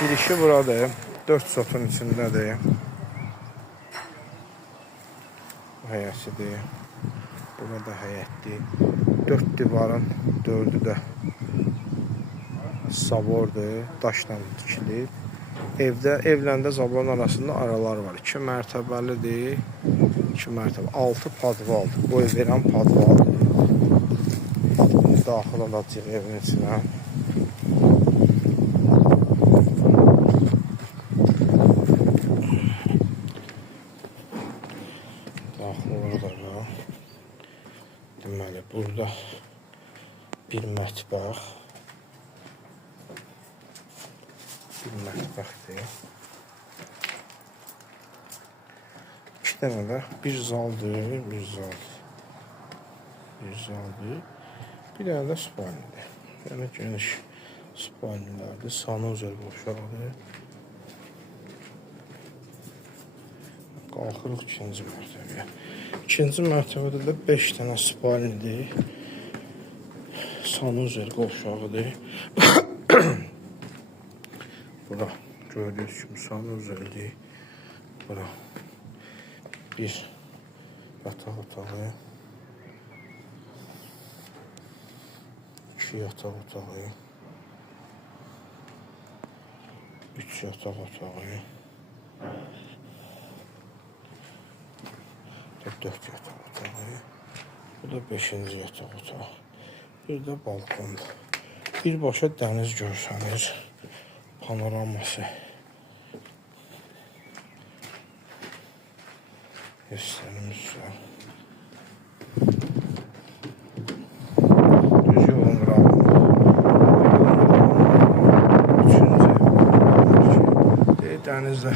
Girişi buradır. 4 sotun içindədir. Həyətidir. Burada həyətdir. 4 divarın 4'ü də zabordur. Daşla tikilir. Evləndə zaborun arasında aralar var. 2 mərtəbəlidir. 2 mərtəbə. 6 padvaldır. Boy verən padval. Daxil olacaq evin içinə. Daxil orada. Deməli, burada bir mətbəx. Bir mətbəxdir. 2 dənə də bir zaldır, bir zaldır. Bir zaldır. Bir dənə də spalnidir. Yəni geniş spalnilərdir. Sanuzel boşaldır. Qalxırıq 2-ci mərtəbəyə. 2-ci mərtəbədə də 5 dənə spalnidir. Sanuzel qovşağıdır. Bura gördüyünüz kimi sanuzeldir. Bura bir yataq otağı. 2 yataq otağı. 3 yataq otağı. 4 yataq otağı. Bu da 5-ci yataq otağı. Bir də balkondur. Birbaşa dəniz görsənir. Panoraması. Göstərimiz var. Düz yolun qırağında. Üçüncü. Dənizdə